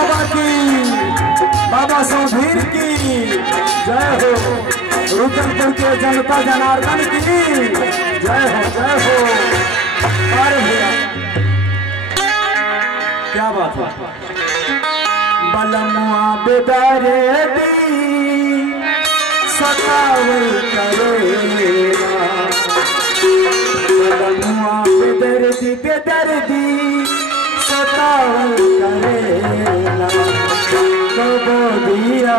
बाबा की, बाबा सोधीर की जय हो। रुद्रपुर के जनता जनार्दन की जय हो, जय हो। अरे भैया क्या बात है। बलमुआ बेदर्दी सतावल करेगा, बलमुआ बेदर्दी बेदर्दी सतावल करेगा। कबो दिया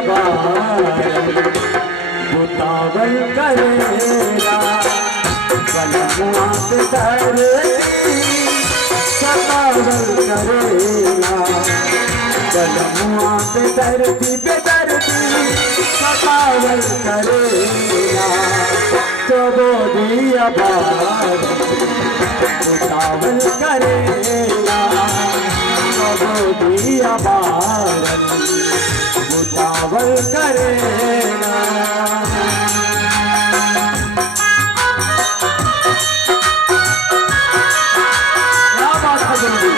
बुतावल करेगा, बलमुआ बेदर्दी सतावल करेगा। बलमुआ बेदर्दी बेदर्दी सतावल करेगा। कबो दिया बुतावल करेगा, कबो दिया बुतावल करेगा। क्या बात है गुरु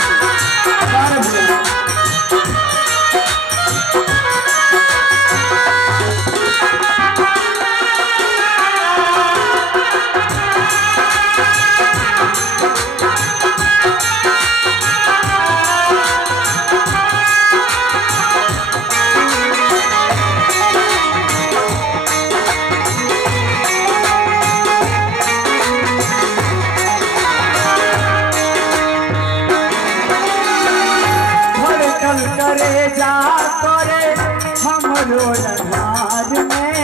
करे जा करे हमरो अन्हार में,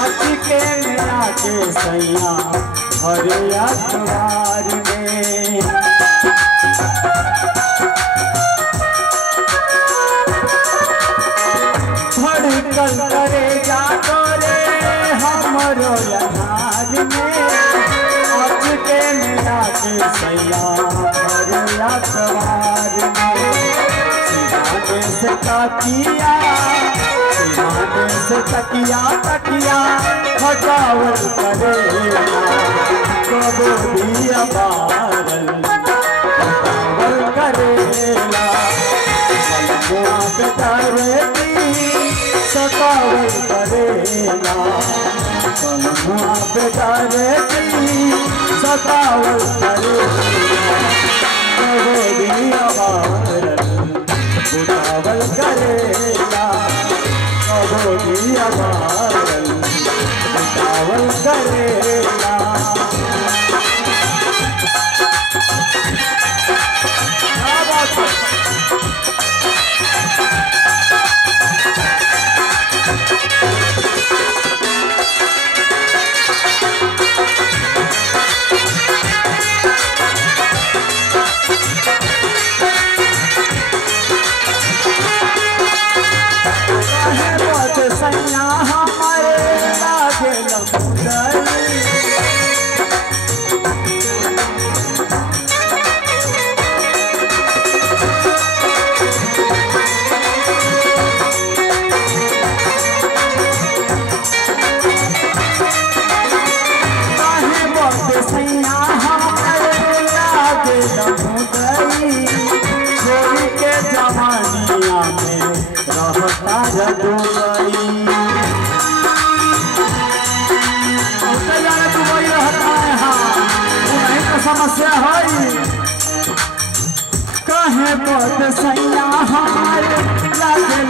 अति के मिला के सैया हरे अखबार में। धड़कन करे जा करे हमरो अन्हार में, अति के मिला के सैया हरे अखबार में। से तकिया से तकिया तकिया हटावल करेगा, कबो दिया हटावल करेगा। बलमुआ बेदर्दी सतावल करेगा, बलमुआ बेदर्दी सतावल करेगा। कबो दिया बुतावल करेगा, कबो दिया बुतावल करेगा। क्या बात है। सैया हमारे लागे लमुदरी, काहे बात सैया हमारे लागे लमुदरी। छोड़ी के जवानिया में रहता दुबई, दुबई रहता है। हाँ नहीं तो समस्या है। कहे बहुत सैया हमारे लागे